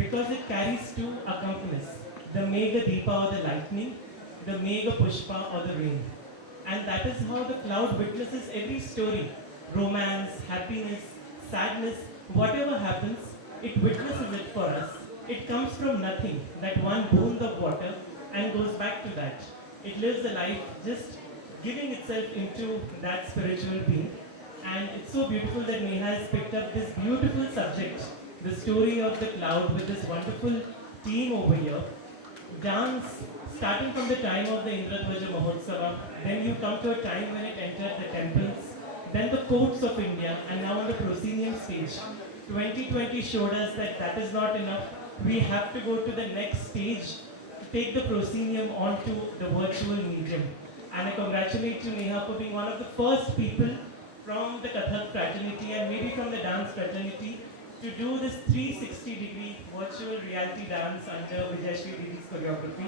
because it carries two accompaniments, the Megha Deepa or the lightning, the Megha Pushpa or the rain. And that is how the cloud witnesses every story, romance, happiness, sadness, whatever happens, it witnesses it for us. It comes from nothing, that one booth of water, and goes back to that. It lives a life just giving itself into that spiritual being. And it's so beautiful that Neha has picked up this beautiful subject, the story of the cloud, with this wonderful team over here. Dance, starting from the time of the Indradwaja Mahotsava, then you come to a time when it entered the temples, then the courts of India, and now on the proscenium stage. 2020 showed us that that is not enough. We have to go to the next stage to take the proscenium onto the virtual medium. And I congratulate you, Neha, for being one of the first people from the Kathak fraternity and maybe from the dance fraternity to do this 360-degree virtual reality dance under Vijayashri Didi's choreography.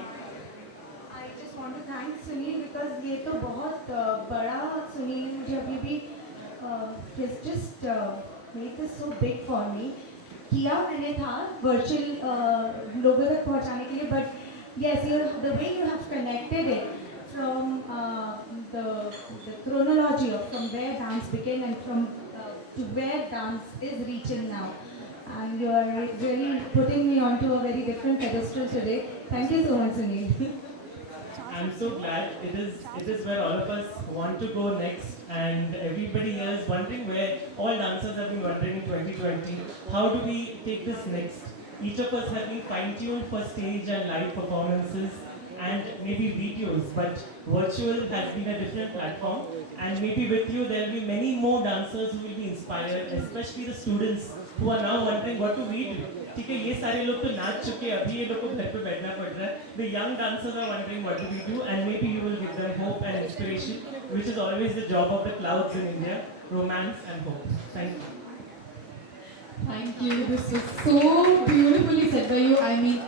I just want to thank Sunil because ये तो बहुत बड़ा सुनील मुझे अभी भी has just made this so big for me. किया मैंने था virtual लोगों तक पहुंचाने के लिए, but yes, the way you have connected it from the chronology of from where dance began and from to where dance is reaching now. And you are really putting me onto a very different pedestal today. Thank you so much, Sunil. I'm so glad it is where all of us want to go next, and everybody here is wondering where all dancers have been wondering in 2020. How do we take this next? Each of us have been fine-tuned for stage and live performances and maybe videos, but virtual has been a different platform. And maybe with you, there will be many more dancers who will be inspired, especially the students who are now wondering what do we do. ठीक है, ये सारे लोग तो नाच चुके हैं, अभी ये लोग को घर पे बैठना पड़ रहा है. The young dancers are wondering what do we do, and maybe you will give them hope and inspiration, which is always the job of the clouds in India, romance and hope. Thank you. Thank you. This was so beautifully said by you. I mean,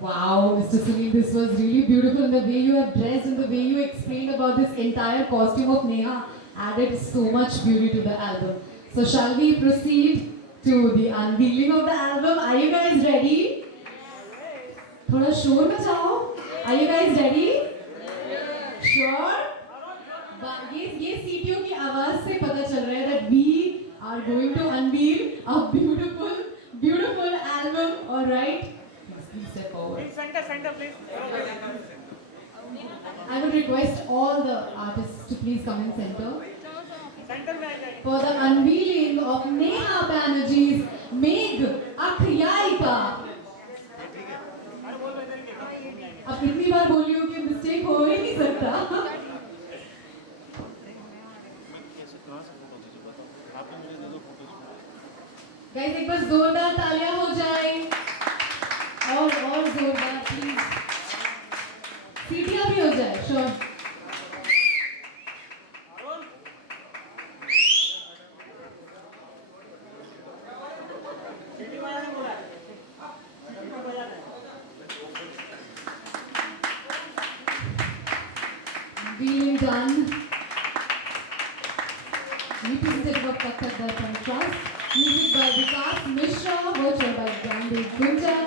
wow, Mr. Sunil, this was really beautiful. And the way you have dressed and the way you explained about this entire costume of Neha added so much beauty to the album. So shall we proceed to the unveiling of the album? Are you guys ready? थोड़ा शोर मचाओ. Are you guys ready? Sure? ये सीटियों की आवाज से पता चल रहा है that we are going to unveil a beautiful album. All right. Please step forward. Center, please. I would request all the artists to please come in center for the unveiling of Neha Banerjee's Megh Akhyayika. अब इतनी बार बोली हो कि mistake हो ही नहीं सकता. Guys एक बार जोरदार तालियां हो जाए और जोरदार प्लीज. सीटियां भी हो जाए. Sure. Being done. Representative of Kathak Darpan Trust. Music by Vikas Mishra, virtual by Gandhi Gunjan.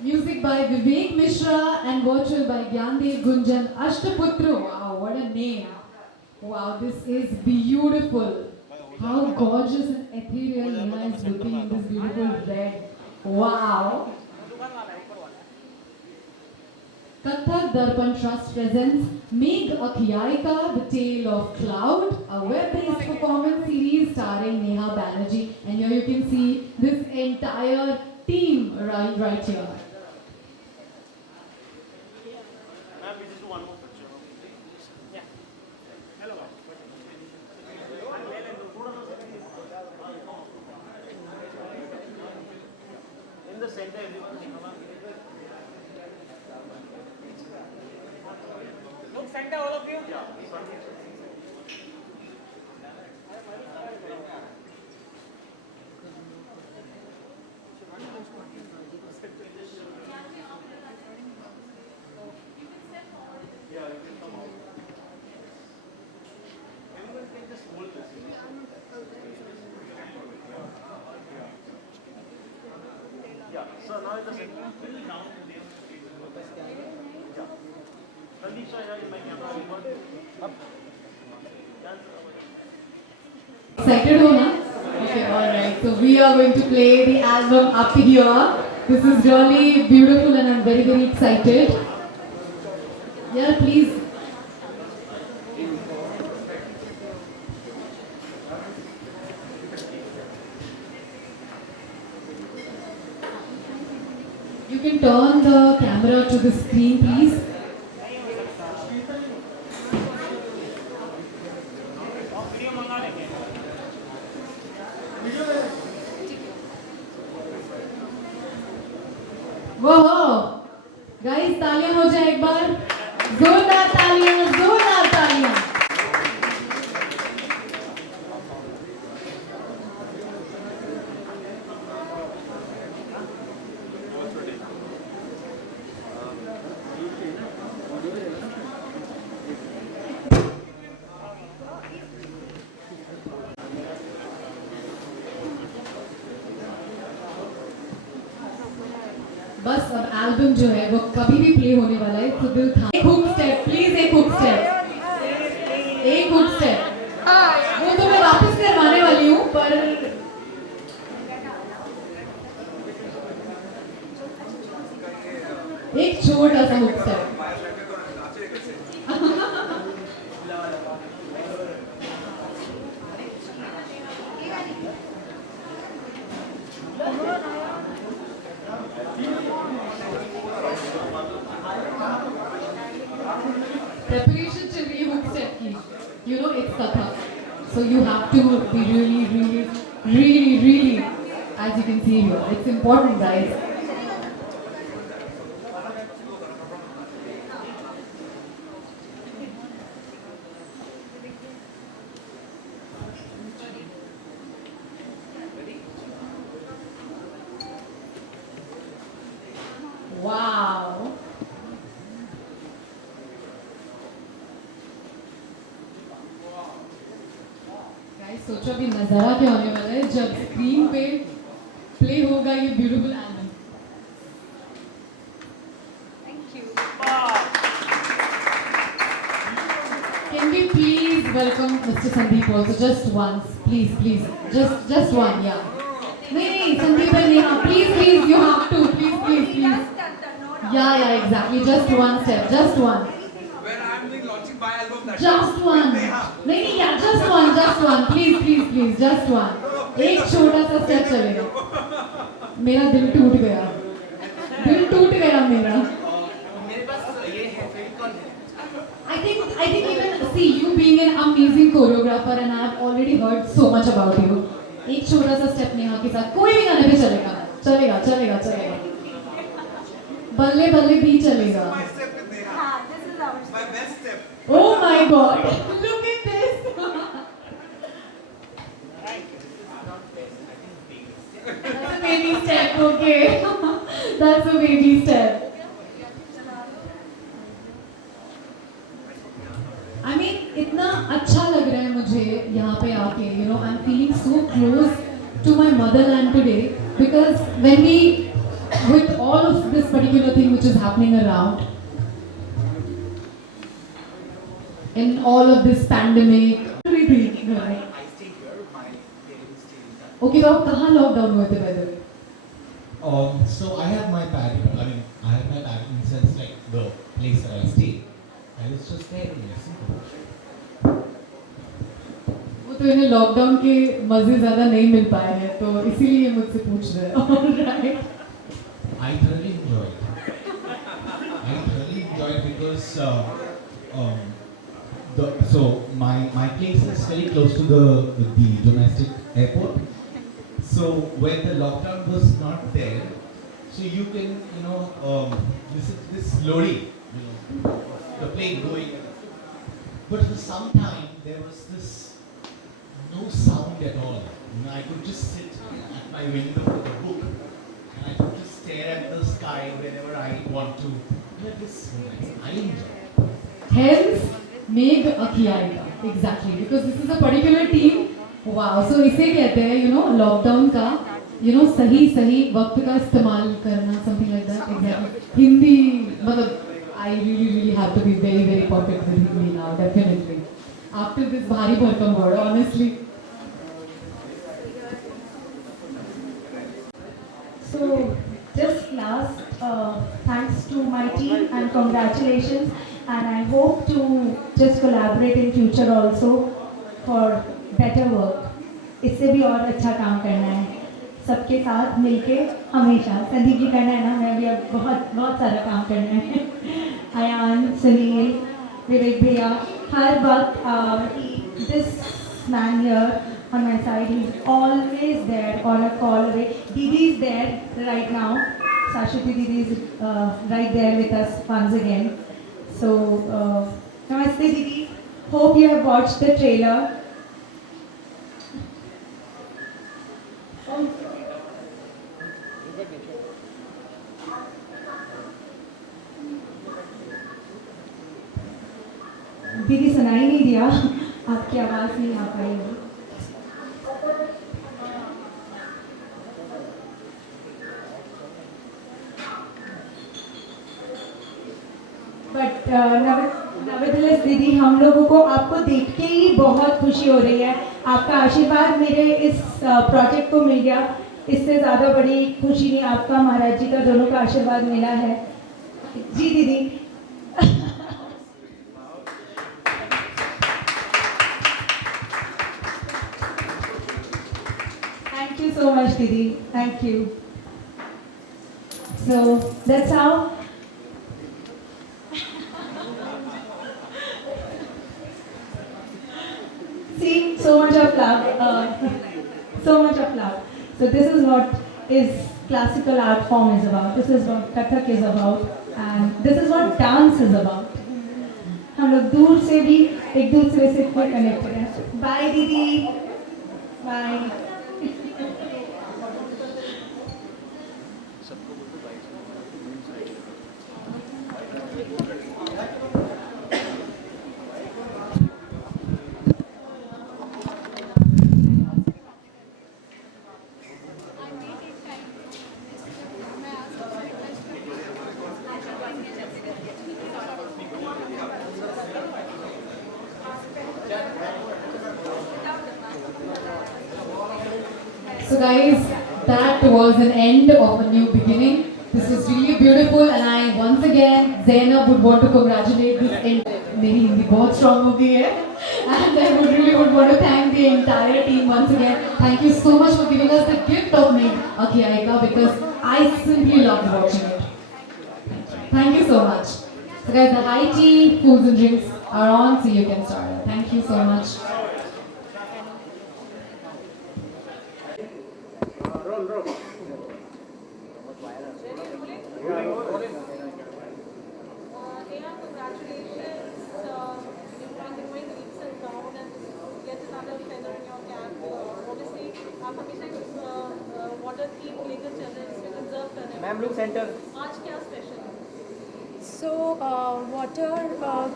Music by Vivek Mishra and virtual by Gandhi Gunjan Ashtaputru. Wow, what a name. Wow, this is beautiful. How gorgeous and ethereal Neha is looking in this beautiful red. Wow. Kathak Darpan Trust presents Megh Akhyayika, The Tale of Cloud, a web-based performance series starring Neha Banerjee. And here you can see this entire team right here. In the center, look center, all of you. Excited ho na? Okay, alright. So we are going to play the album Up Here. This is really beautiful and I'm very, very excited. Yeah, please. You can turn the camera to the screen, please. Whoa! Guys, तालियां हो जाए एक बार. जोरदार तालियां, जोरदार तालियां. बस अब एल्बम जो है वो कभी भी प्ले होने वाला है तो दिल था. एक हुक स्टेप प्लीज, एक हुक स्टेप, एक हुक स्टेप. वो तो मैं वापस करवाने वाली हूँ पर एक छोटा सा हुक स्टेप. Preparation चल रही है हुक स्टेप की. You know it's Kathak, so you have to be really, as you can see here, it's important, guys. Wow. Guys सोचो अभी नजारा क्या होने वाला है जब स्क्रीन पे प्ले होगा ये beautiful album. Can we please welcome Mr. Sandeep also just once, please, just one, yeah. नहीं Sandeep and Neha, please, you have to, please. Yeah, exactly, just one step, just one. When I'm doing launching my album, that Just one. नहीं, yeah, just one, please, just one. एक छोटा सा step चलेगा. मेरा दिल टूट गया मेरा. मेरे पास ये है फेविकॉल है. I think even see you being an amazing choreographer and I have already heard so much about you. एक छोटा सा स्टेप नेहा के साथ कोई भी गाने पे चलेगा. बल्ले भी चलेगा. My step with Neha. this is our My best step. Oh my God! Look at this. That's a baby step, okay. That's a baby step. I mean, इतना अच्छा लग रहा है मुझे यहाँ पे आके. You know, I'm feeling so close to my motherland today because when we, with all of this particular thing which is happening around, in all of this pandemic, everything. I stay here. My parents stay in that. Okay, तो आप कहाँ lockdown हुए थे by the way? So I have my pad. I mean, I have my pad in the sense like the place that I stay. I was just there in Simple. वो तो इन्हें lockdown के मजे ज़्यादा नहीं मिल पाए हैं तो इसीलिए मुझसे पूछ रहे हैं. Alright. I thoroughly enjoyed because so my place is very close to the domestic airport. So when the lockdown was not there, so you can this lorry, the plane going, but for some time there was this no sound at all. I could just sit at my window with a book and I could just stare at the sky whenever I want to. It was so nice. I enjoyed. Hence, Meg Akhiaika. Exactly, because this is a particular team. Wow. So इसे कहते हैं, lockdown का, सही वक्त का इस्तेमाल करना, something like Hindi, matlab, I really have to be very perfect with Hindi now, definitely. After this bhari bharkam word, honestly. So, just last, thanks to my team and congratulations. And I hope to just collaborate in future also for better work. इससे भी और अच्छा काम करना है सबके साथ मिलके हमेशा। संदीप जी करना है ना, मैं भी अब बहुत सारा काम करना है। अयान, सुनील, विवेक भैया, हर वक्त this man here on my side, he's always there on a call away. Didi is there right now. Sashwati Didi is right there with us once again. So, Namaste Didi. Hope you have watched the trailer. दीदी सुनाई नहीं दिया, आपकी आवाज़ नहीं आ पाई होगी। But नवरदलेस दीदी, हम लोगों को आपको देख के ही बहुत खुशी हो रही है। आपका आशीर्वाद मेरे इस प्रोजेक्ट को मिल गया, इससे ज़्यादा बड़ी खुशी नहीं। आपका, महाराज जी का, दोनों का आशीर्वाद मिला है। जी दीदी। Thank you so much, Didi. Thank you. So that's how. See, so much of love. So much of love. So this is what is classical art form is about. This is what Kathak is about, and this is what dance is about. हम लोग दूर से भी एक दूसरे से connected हैं। Bye दीदी, bye. So guys, that was an end of a new beginning. This was really beautiful, and I once again, Zainab, would want to congratulate this मेरी हिंदी बहुत strong हो गई है, and I would want to thank the entire team once again. Thank you so much for giving us the gift of Meg Akhiaika, because I simply loved watching it. Thank you so much. So guys, the high tea, foods and drinks are on, so you can start it. Thank you so much. Neha, congratulations on going leaps and bounds and yet another feather in your cap. Obviously, आप हमेशा water theme लेकर चल रहे हैं, इसमें conserve कर रहे हैं। Ma'am look centre. आज क्या स्पेशल है? सो वाटर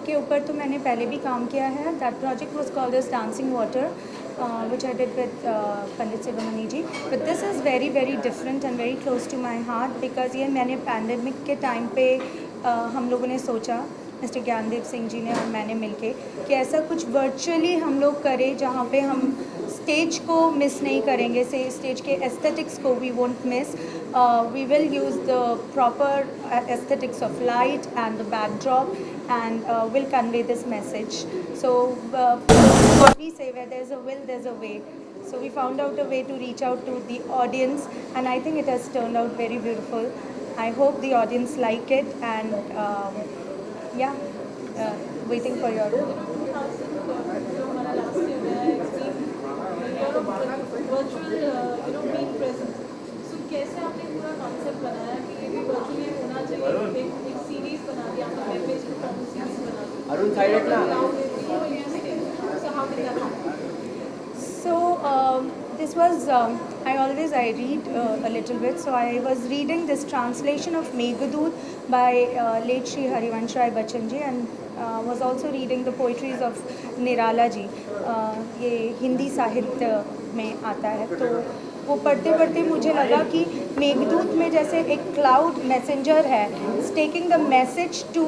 के ऊपर तो मैंने पहले भी काम किया है. That project was called as dancing water which I did with Pandit Subramani ji. But this is very different and very close to my heart because ये मैंने पैंडमिक के टाइम पे हम लोगों ने सोचा, मिस्टर ज्ञानदेव सिंह जी ने और मैंने मिलके, कि ऐसा कुछ वर्चुअली हम लोग करें जहाँ पे हम स्टेज को मिस नहीं करेंगे, से स्टेज के एस्थेटिक्स को we won't miss. We will use the proper aesthetics of light and the backdrop and will convey this message. So what we say, where there's a will, there's a way. So we found out a way to reach out to the audience and I think it has turned out very beautiful. I hope the audience like it and waiting for your virtual being present. So कैसे आपने पूरा concept बनाया कि ये भी virtually होना चाहिए? एक सीरीज बना दी आपने, वेब पेज परफॉर्मेंस सीरीज बना दी. अरुण साइड रखना. So how did that happen? So this was I read a little bit, so I was reading this translation of Meghadoot by late Shri Harivansh Rai Bachchan ji and was also reading the poetries of Nirala ji. ये हिंदी साहित्य में आता है, तो वो पढ़ते पढ़ते मुझे लगा कि मेघदूत में जैसे एक क्लाउड मैसेंजर है, taking the message to,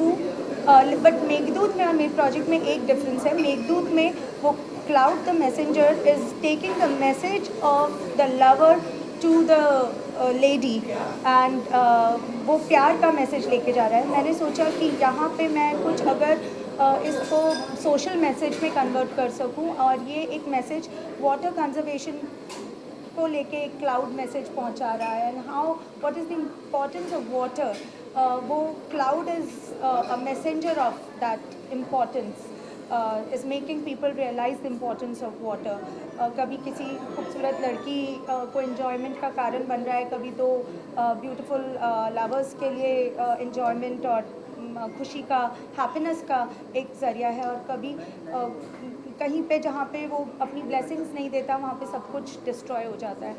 but Meghdoot में और मेरे प्रोजेक्ट में एक डिफरेंस है। मेघदूत में वो cloud the messenger is taking the message of the lover to the lady and वो प्यार का मैसेज लेके जा रहा है। मैंने सोचा कि यहाँ पे मैं कुछ अगर इसको सोशल मैसेज में कन्वर्ट कर सकूँ और ये एक मैसेज वाटर कंजर्वेशन को लेके एक क्लाउड मैसेज पहुंचा रहा है and how what is the importance of water. वो cloud is a messenger of that importance, is making people realise the importance of water. कभी किसी खूबसूरत लड़की को इन्जॉयमेंट का कारण बन रहा है, कभी तो ब्यूटीफुल लवर्स के लिए इन्जॉयमेंट और खुशी का, हैप्पीनेस का एक ज़रिया है, और कभी कहीं पे जहाँ पे वो अपनी ब्लेसिंग्स नहीं देता वहाँ पे सब कुछ डिस्ट्रॉय हो जाता है।